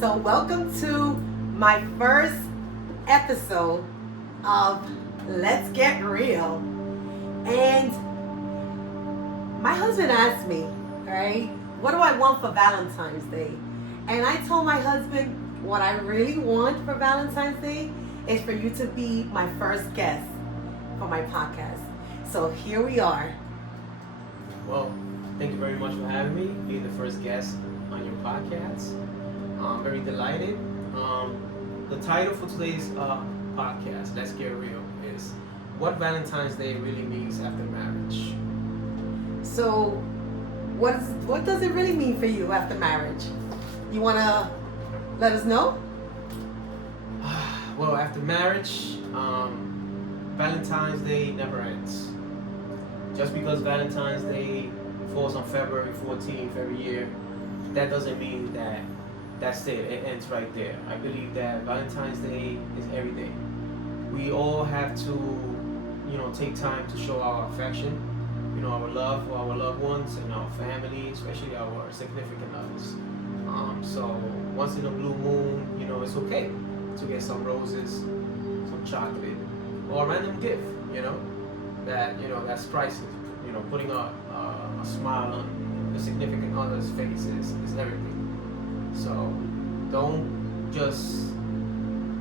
So, welcome to my first episode of Let's Get Real. And my husband asked me, right, what do I want for Valentine's Day? And I told my husband, what I really want for Valentine's Day is for you to be my first guest for my podcast. So, here we are. Well, thank you very much for having me, being the first guest on your podcast. I'm very delighted. The title for today's podcast, Let's Get Real, is What Valentine's Day Really Means After Marriage. So, what does it really mean for you after marriage? You want to let us know? Well, after marriage, Valentine's Day never ends. Just because Valentine's Day falls on February 14th every year, that doesn't mean that that's it ends right there. I believe that Valentine's Day is every day. We all have to, take time to show our affection, our love for our loved ones and our family, especially our significant others. So once in a blue moon, it's okay to get some roses, some chocolate, or a random gift, that's priceless. Putting a smile on the significant other's face is everything. So don't just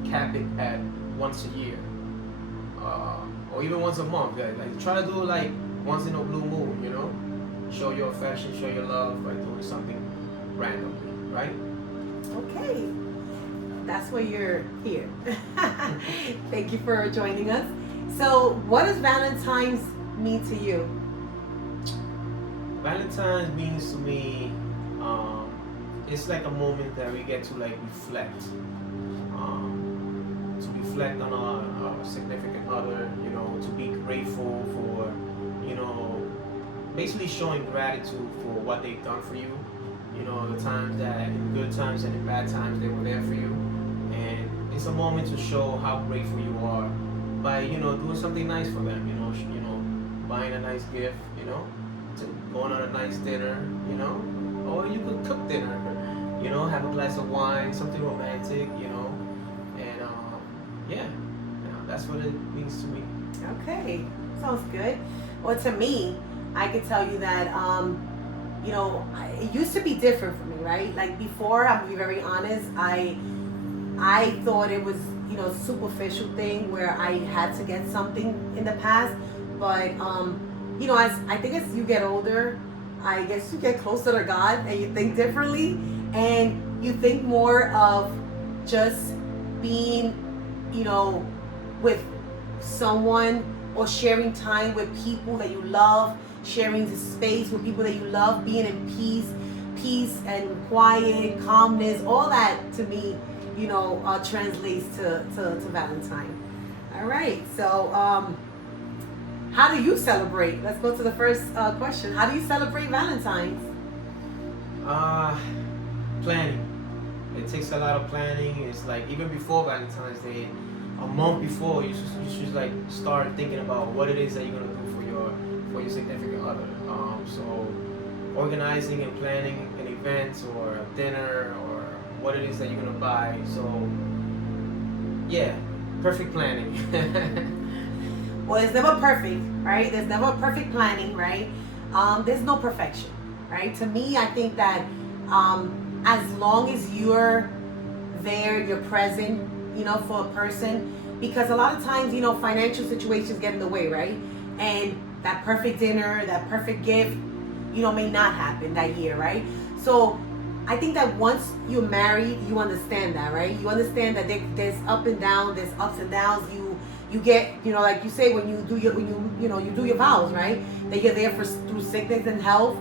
cap it at once a year, or even once a month. Like try to do like once in a blue moon. Show your affection, show your love by doing something randomly, right? Okay, that's why you're here. Thank you for joining us. So, what does Valentine's mean to you? Valentine's means to me, it's like a moment that we get to like reflect, on our significant other, to be grateful for, basically showing gratitude for what they've done for you, the times that in good times and in bad times they were there for you, and it's a moment to show how grateful you are by, doing something nice for them, buying a nice gift, to going on a nice dinner, or you could cook dinner, have a glass of wine, something romantic, and that's what it means to me. Okay, sounds good. Well, to me, I could tell you that, it used to be different for me, right? Like before, I'm gonna be very honest, I thought it was, superficial thing where I had to get something in the past, but as I think as you get older, I guess you get closer to God and you think differently, and you think more of just being, with someone or sharing time with people that you love, sharing the space with people that you love, being in peace and quiet, calmness, all that to me, translates to Valentine. All right, so how do you celebrate? Let's go to the first question. How do you celebrate Valentine's? Planning. It takes a lot of planning. It's like even before Valentine's Day, a month before, you should like start thinking about what it is that you're gonna do for your significant other. So organizing and planning an event or a dinner or what it is that you're gonna buy. So yeah, perfect planning. Well, it's never perfect, right? There's never perfect planning, right? There's no perfection, right? To me, I think that as long as you're there, you're present, for a person, because a lot of times, financial situations get in the way, right? And that perfect dinner, that perfect gift, may not happen that year, right? So I think that once you're married, you understand that, right? You understand that there's up and down, there's ups and downs. You get, like you say, when you do your vows, right? That you're there through sickness and health,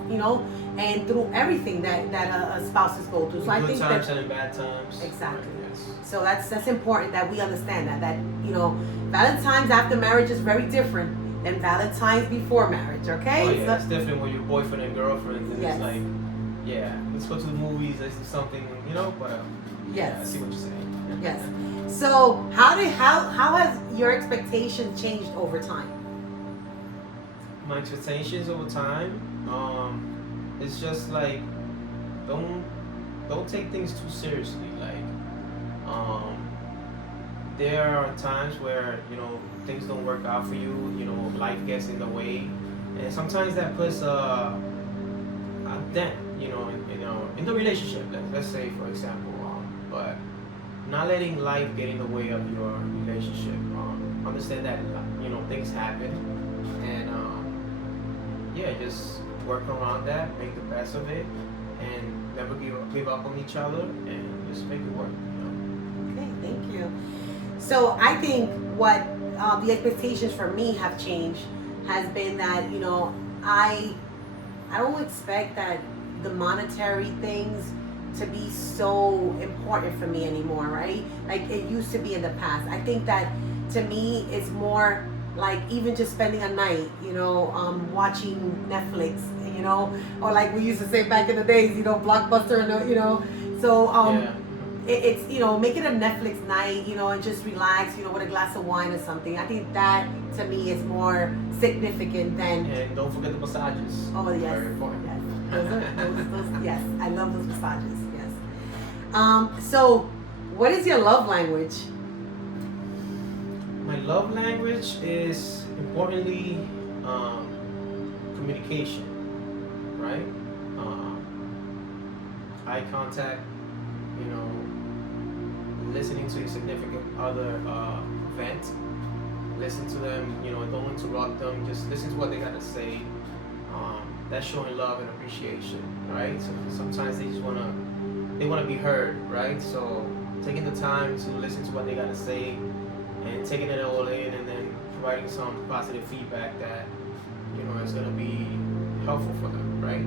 and through everything that spouses go through. So I think times and in bad times. Exactly. Yes. So that's important that we understand that Valentine's after marriage is very different than Valentine's before marriage. Okay. Oh yeah, it's different when you're boyfriend and girlfriend, and Yes. it's like, yeah, let's go to the movies, let's do something, but Yes. yeah, I see what you're saying. Yes. So how has your expectations changed over time? My expectations over time, it's just like don't don't take things too seriously. Like, um, there are times where things don't work out for you. Life gets in the way, and sometimes that puts a dent, in the relationship. Let's say, for example, but not letting life get in the way of your relationship. Understand that things happen, and yeah, just work around that, make the best of it, and never give up on each other, and just make it work. Okay, thank you. So I think what the expectations for me have changed has been that I I don't expect that the monetary things to be so important for me anymore, right? Like it used to be in the past. I think that to me it's more like even just spending a night, watching Netflix, or like we used to say back in the days, Blockbuster, So Yeah. it's make it a Netflix night, and just relax, with a glass of wine or something. I think that to me is more significant than. And don't forget the massages. Oh yes, Very important. yes. Those, yes. I love those massages. Yes. So, what is your love language? My love language is importantly communication, right? Eye contact, you know, listening to your significant other vent, listen to them, don't interrupt them, just listen to what they got to say. That's showing love and appreciation, right? So sometimes they wanna be heard, right? So taking the time to listen to what they got to say and taking it all in, and then providing some positive feedback that is gonna be helpful for them, right?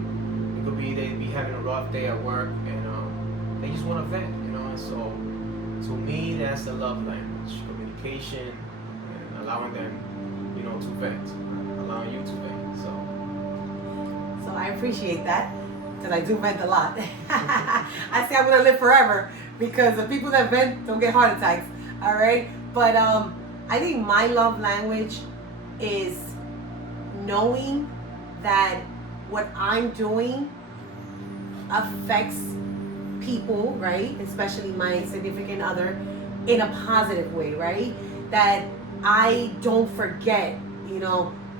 It could be they be having a rough day at work and they just want to vent, And so, to me, that's the love language: communication and allowing them, to vent, allowing you to vent. So I appreciate that because I do vent a lot. I say I'm gonna live forever because the people that vent don't get heart attacks. All right, but I think my love language is knowing that what I'm doing affects people, right? Especially my significant other, in a positive way, right? That I don't forget,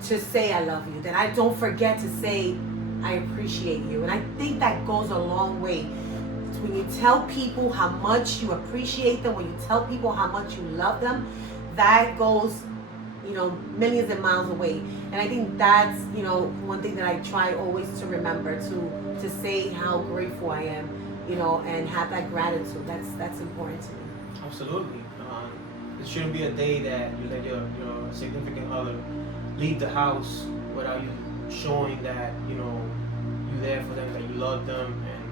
to say I love you. That I don't forget to say I appreciate you. And I think that goes a long way. It's when you tell people how much you appreciate them, when you tell people how much you love them, that goes, millions of miles away. And I think that's, one thing that I try always to remember, to say how grateful I am, and have that gratitude. That's important to me. Absolutely. It shouldn't be a day that you let your significant other leave the house without you showing that you're there for them, that you love them, and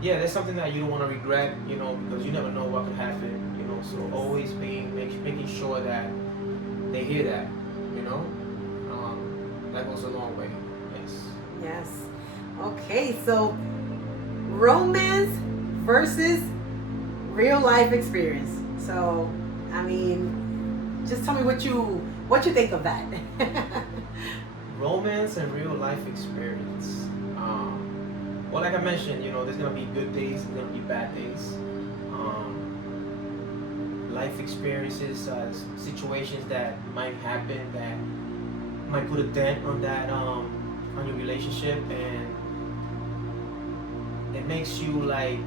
yeah, that's something that you don't want to regret, because you never know what could happen, So always making sure that they hear that, that goes a long way. Yes. Yes. Okay, so romance versus real life experience. So, I mean, just tell me what you think of that. Romance and real life experience. Well, like I mentioned, there's gonna be good days, there's gonna be bad days. Life experiences, situations that might happen that might put a dent on that on your relationship, and it makes you like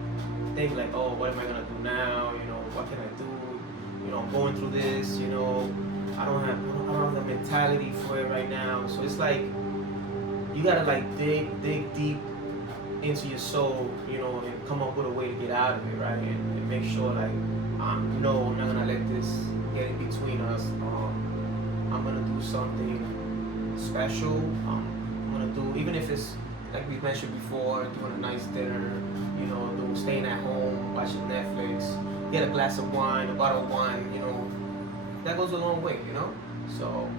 think like, oh, what am I gonna do now? What can I do? I'm going through this. I don't have the mentality for it right now. So it's like you gotta like dig deep into your soul, and come up with a way to get out of it, right? And make sure like, no, I'm not gonna let this get in between us. I'm gonna do something special. I'm gonna do, even if it's like we mentioned before, doing a nice dinner, staying at home, watching Netflix, get a glass of wine, a bottle of wine, that goes a long way, So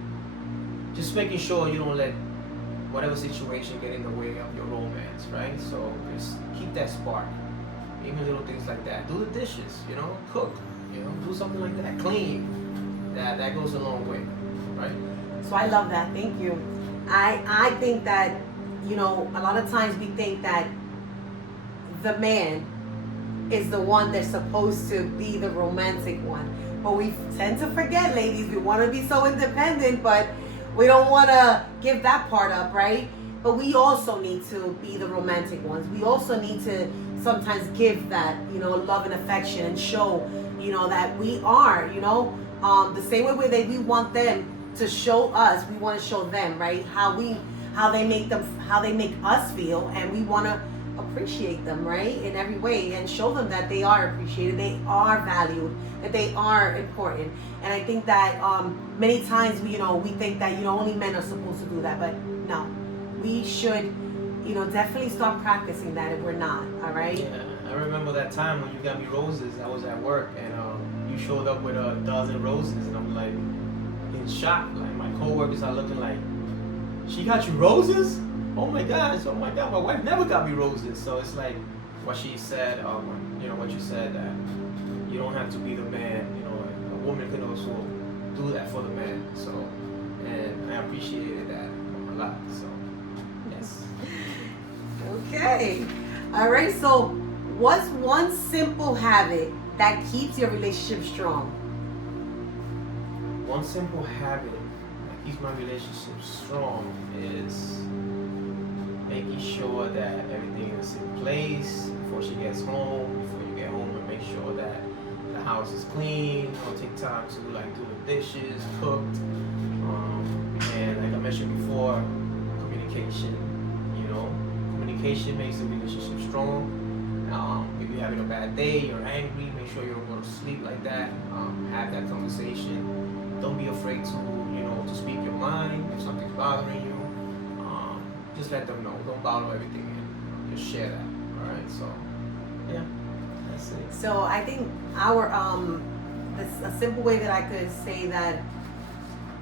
just making sure you don't let whatever situation get in the way of your romance, right? So just keep that spark. Even little things like that. Do the dishes, cook, do something like that. Clean. That goes a long way, right? So I love that. Thank you. I think that, a lot of times we think that the man is the one that's supposed to be the romantic one. But we tend to forget, ladies. We want to be so independent, but we don't want to give that part up, right? But we also need to be the romantic ones. We also need to sometimes give that, love and affection and show, that we are, the same way that we want them to show us, we want to show them, right? How they make us feel, and we want to appreciate them, right, in every way, and show them that they are appreciated, they are valued, that they are important. And I think that many times we think that only men are supposed to do that, but no, we should definitely start practicing that if we're not. All right. Yeah, I remember that time when you got me roses. I was at work and you showed up with a dozen roses, and I'm like in shock. Like my coworkers are looking like, she got you roses? Oh my gosh, my wife never got me roses. So it's like what she said, what you said, that you don't have to be the man, a woman can also do that for the man. So, and I appreciated that a lot. So, yes. Okay. All right. So, what's one simple habit that keeps your relationship strong? One simple habit that keeps my relationship strong is making sure that everything is in place before she gets home, before you get home, and make sure that the house is clean. Don't take time to do the dishes, cooked, and like I mentioned before, communication. Communication makes the relationship strong. If you're having a bad day, you're angry, make sure you don't go to sleep like that. Have that conversation. Don't be afraid to speak your mind if something's bothering you. Just let them know. Don't bottle everything in. Just share that. All right. So, yeah, that's it. So I think a simple way that I could say that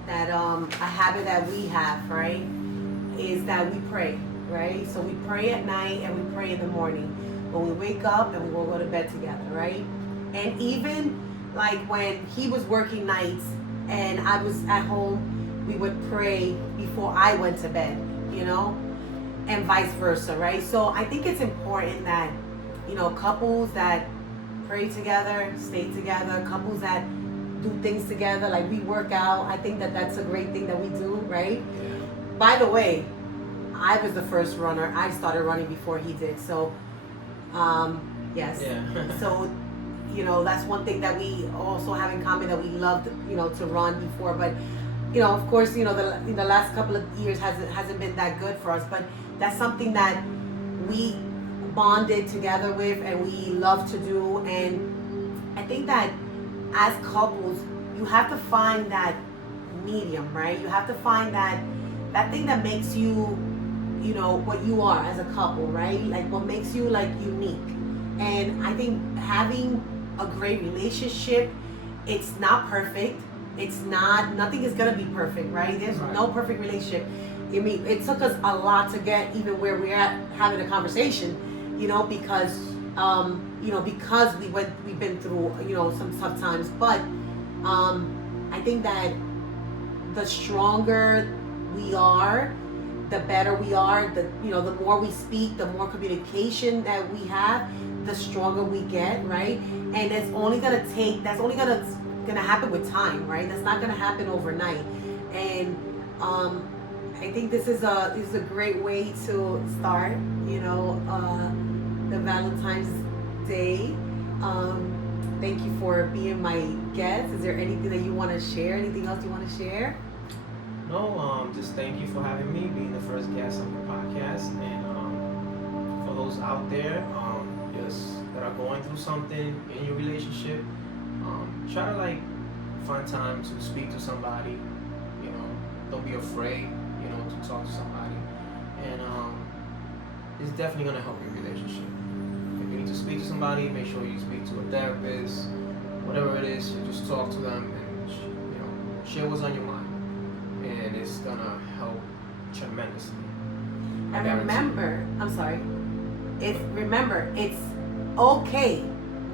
a habit that we have, right, is that we pray, right? So we pray at night and we pray in the morning when we wake up, and we will go to bed together, right? And even like when he was working nights and I was at home, we would pray before I went to bed, and vice versa, right? So I think it's important that, couples that pray together, stay together, couples that do things together, like we work out. I think that that's a great thing that we do, right? Yeah. By the way, I was the first runner. I started running before he did. So, yes. Yeah. So, that's one thing that we also have in common, that we loved, to run before. But, of course, the last couple of years hasn't been that good for us. But that's something that we bonded together with and we love to do. And I think that as couples, you have to find that medium, right? You have to find that thing that makes you, what you are as a couple, right? Like what makes you unique. And I think having a great relationship, it's not perfect. Nothing is gonna be perfect, right? There's no perfect relationship. I mean, it took us a lot to get even where we're at having a conversation, because we've been through, some tough times. But I think that the stronger we are, the better we are. The more we speak, the more communication that we have, the stronger we get, right? And that's only gonna happen with time, right? That's not gonna happen overnight. And I think this is a great way to start, the Valentine's Day. Thank you for being my guest. Is there anything that you want to share? Anything else you want to share? No, just thank you for having me, being the first guest on the podcast. And for those out there, that are going through something in your relationship, try to find time to speak to somebody. Don't be afraid, to talk to somebody. And it's definitely gonna help your relationship. If you need to speak to somebody, make sure you speak to a therapist, whatever it is. You just talk to them and share what's on your mind, and it's gonna help tremendously. And remember, it's okay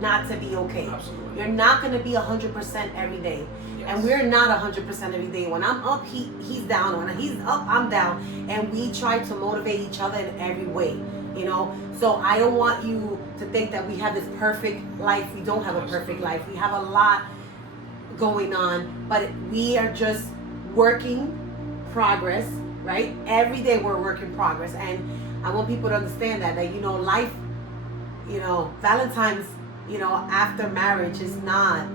not to be okay. Absolutely. You're not going to be 100% every day. Yes. And we're not 100% every day. When I'm up, he's down. When he's up, I'm down. And we try to motivate each other in every way. you know. So I don't want you to think that we have this perfect life. We don't have a perfect life. We have a lot going on, but we are just working progress, right? Every day we're work in progress, and I want people to understand that you know, life, you know, Valentine's, you know, after marriage is not,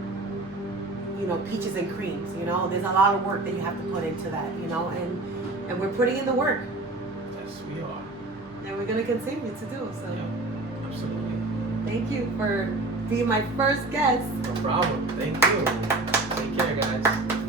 you know, peaches and creams. You know, there's a lot of work that you have to put into that, you know, and we're putting in the work. Yes, we are. And we're going to continue to do so. Yeah, absolutely. Thank you for being my first guest. No problem. Thank you. Take care, guys.